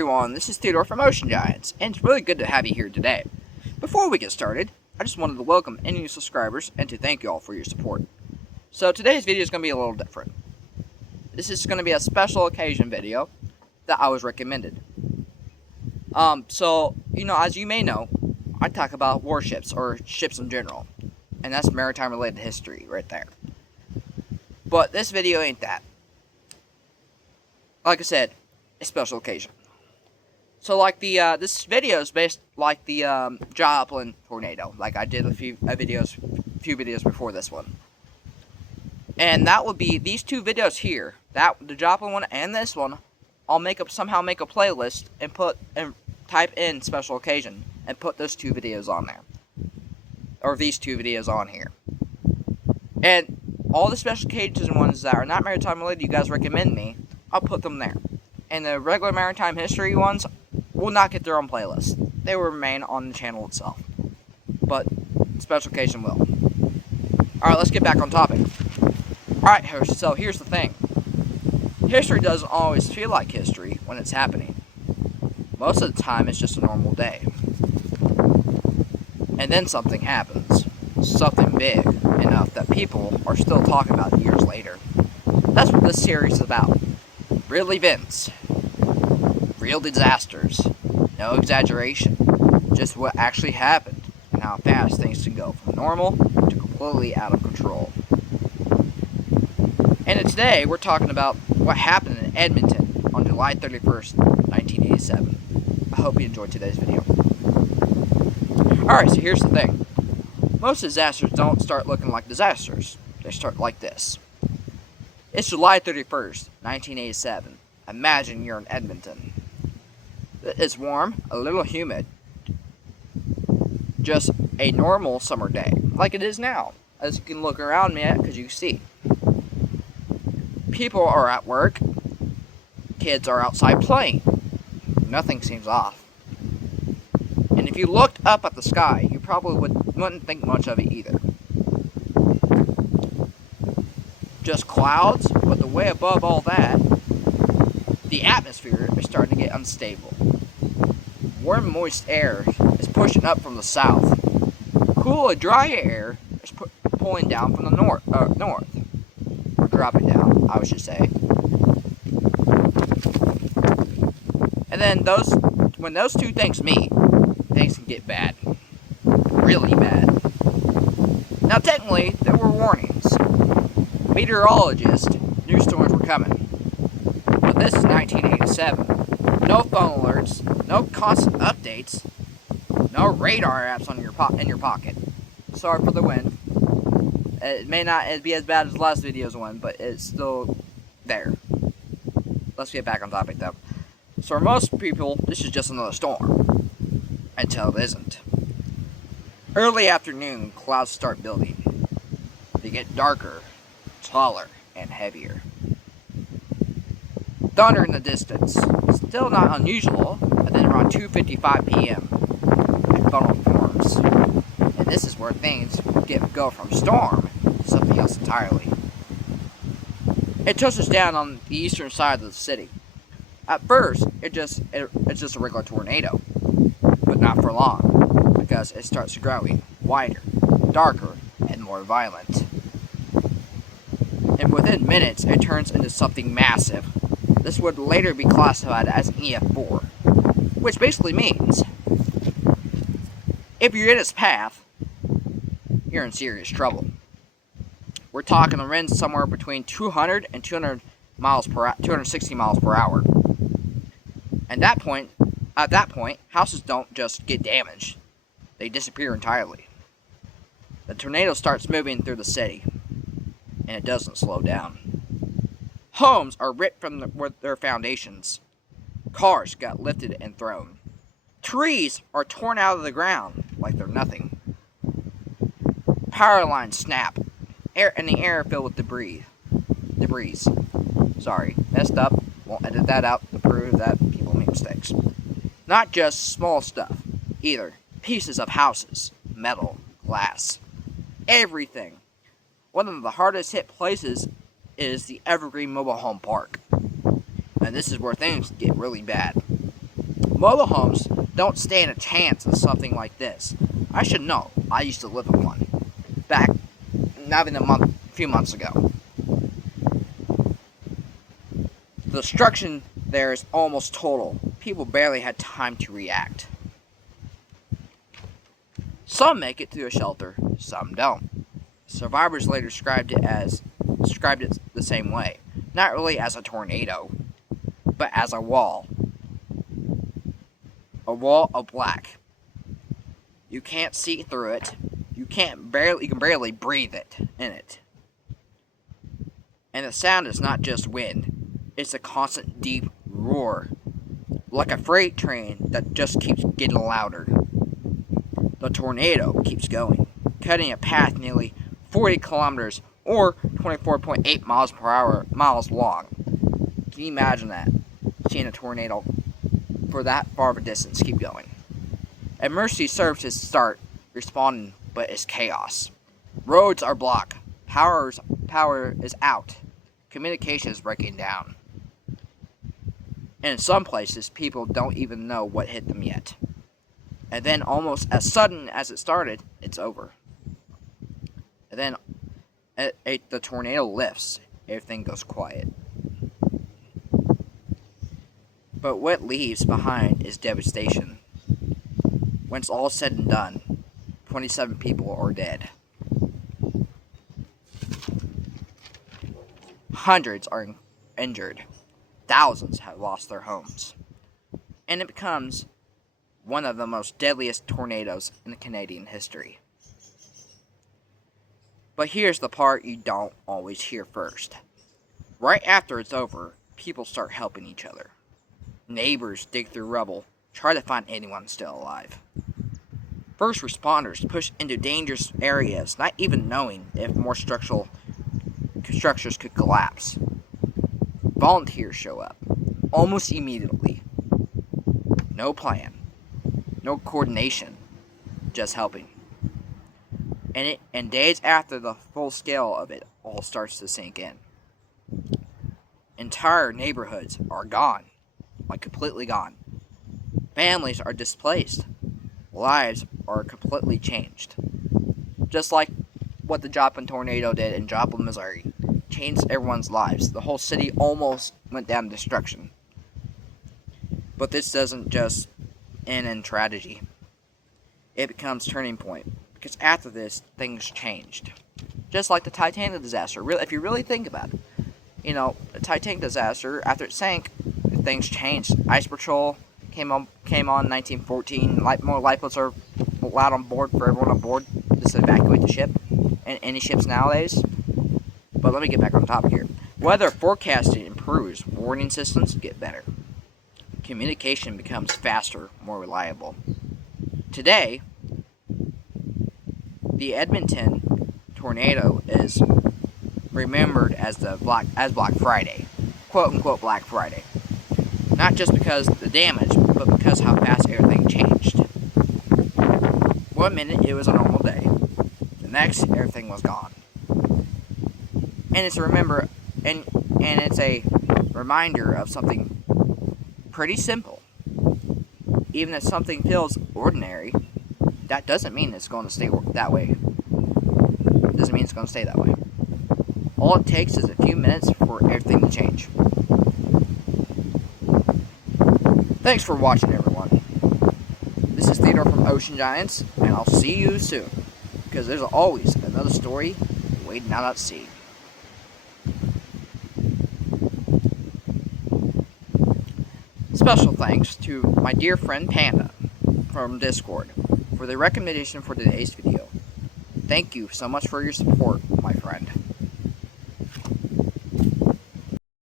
Everyone, this is Theodore from Ocean Giants, and it's really good to have you here today. Before we get started, I just wanted to welcome any new subscribers and to thank you all for your support. So today's video is going to be a little different. This is going to be a special occasion video that I was recommended. As you may know, I talk about warships, or ships in general, and that's maritime related history right there. But this video ain't that. Like I said, a special occasion. So this video is based like the Joplin tornado. Like I did a few videos before this one. And that would be these two videos here. The Joplin one and this one. I'll somehow make a playlist and type in special occasion and put those two videos on there. Or these two videos on here. And all the special occasion ones that are not maritime related you guys recommend me, I'll put them there. And the regular maritime history ones will not get their own playlist. They will remain on the channel itself. But special occasion will. Alright, let's get back on topic. Alright, so here's the thing. History doesn't always feel like history when it's happening. Most of the time it's just a normal day. And then something happens. Something big enough that people are still talking about it years later. That's what this series is about. Real events. Real disasters. No exaggeration. Just what actually happened and how fast things can go from normal to completely out of control. And today we're talking about what happened in Edmonton on July 31st, 1987. I hope you enjoyed today's video. Alright, so here's the thing. Most disasters don't start looking like disasters. They start like this. It's July 31st, 1987. Imagine you're in Edmonton. It's warm, a little humid. Just a normal summer day, like it is now. As you can look around me at, because you can see. People are at work. Kids are outside playing. Nothing seems off. And if you looked up at the sky, you probably wouldn't think much of it either. Just clouds, but the way above all that, the atmosphere is starting to get unstable. Warm, moist air is pushing up from the south. Cool, dry air is pulling down from the north. Or dropping down, I should say. And then when those two things meet, things can get bad. Really bad. Now technically, there were warnings. Meteorologists knew storms were coming. But this is 1987. No phone alerts, no constant updates, no radar apps in your pocket. Sorry for the wind. It may not be as bad as the last video's one, but it's still there. Let's get back on topic though. So for most people, this is just another storm. Until it isn't. Early afternoon, clouds start building. They get darker, taller, and heavier. Thunder in the distance. Still not unusual, but then around 2:55 p.m. a funnel forms. And this is where things go from storm to something else entirely. It touches down on the eastern side of the city. At first, it's just a regular tornado. But not for long, because it starts growing wider, darker, and more violent. And within minutes, it turns into something massive. This would later be classified as an EF4, which basically means, if you're in its path, you're in serious trouble. We're talking the winds somewhere between 200 and 260 miles per hour. And at that point, houses don't just get damaged. They disappear entirely. The tornado starts moving through the city. And it doesn't slow down. Homes are ripped from their foundations. Cars got lifted and thrown. Trees are torn out of the ground like they're nothing. Power lines snap. And the air filled with debris. Sorry, messed up. Won't edit that out to prove that people make mistakes. Not just small stuff, either. Pieces of houses, metal, glass, everything. One of the hardest hit places is the Evergreen Mobile Home Park. And this is where things get really bad. Mobile homes don't stand a chance of something like this. I should know. I used to live in one. Back, not even a few months ago. The destruction there is almost total. People barely had time to react. Some make it to a shelter, some don't. Survivors later described it the same way. Not really as a tornado, but as a wall. A wall of black. You can't see through it. You can barely breathe in it. And the sound is not just wind. It's a constant deep roar. Like a freight train that just keeps getting louder. The tornado keeps going, cutting a path nearly 40 kilometers or 24.8 miles long. Can you imagine that? Seeing a tornado for that far of a distance keep going. Emergency services start responding, but it's chaos. Roads are blocked. Power is out. Communication is breaking down. And in some places, people don't even know what hit them yet. And then almost as sudden as it started, it's over. And then the tornado lifts. Everything goes quiet. But what leaves behind is devastation. When it's all said and done, 27 people are dead. Hundreds are injured. Thousands have lost their homes. And it becomes one of the most deadliest tornadoes in Canadian history. But here's the part you don't always hear first. Right after it's over, people start helping each other. Neighbors dig through rubble, try to find anyone still alive. First responders push into dangerous areas, not even knowing if more structures could collapse. Volunteers show up, almost immediately. No plan, no coordination, just helping. And days after the full scale of it all starts to sink in. Entire neighborhoods are gone, like completely gone. Families are displaced. Lives are completely changed. Just like what the Joplin tornado did in Joplin, Missouri. Changed everyone's lives. The whole city almost went down to destruction. But this doesn't just end in tragedy. It becomes a turning point. Because after this, things changed. Just like the Titanic disaster. If you really think about it. You know, the Titanic disaster, after it sank, things changed. Ice Patrol came on in 1914. More lifeboats are allowed on board for everyone on board just to evacuate the ship. And any ships nowadays. But let me get back on top here. Weather forecasting improves. Warning systems get better. Communication becomes faster, more reliable. Today, the Edmonton tornado is remembered as Black Friday, quote unquote Black Friday. Not just because of the damage, but because how fast everything changed. 1 minute it was a normal day, the next everything was gone. And it's a reminder of something pretty simple. Even if something feels ordinary, that doesn't mean it's going to stay that way. Doesn't mean it's going to stay that way. All it takes is a few minutes for everything to change. Thanks for watching, everyone. This is Theodore from Ocean Giants, and I'll see you soon. Because there's always another story waiting out at sea. Special thanks to my dear friend Panda from Discord for the recommendation for today's video. Thank you so much for your support, my friend.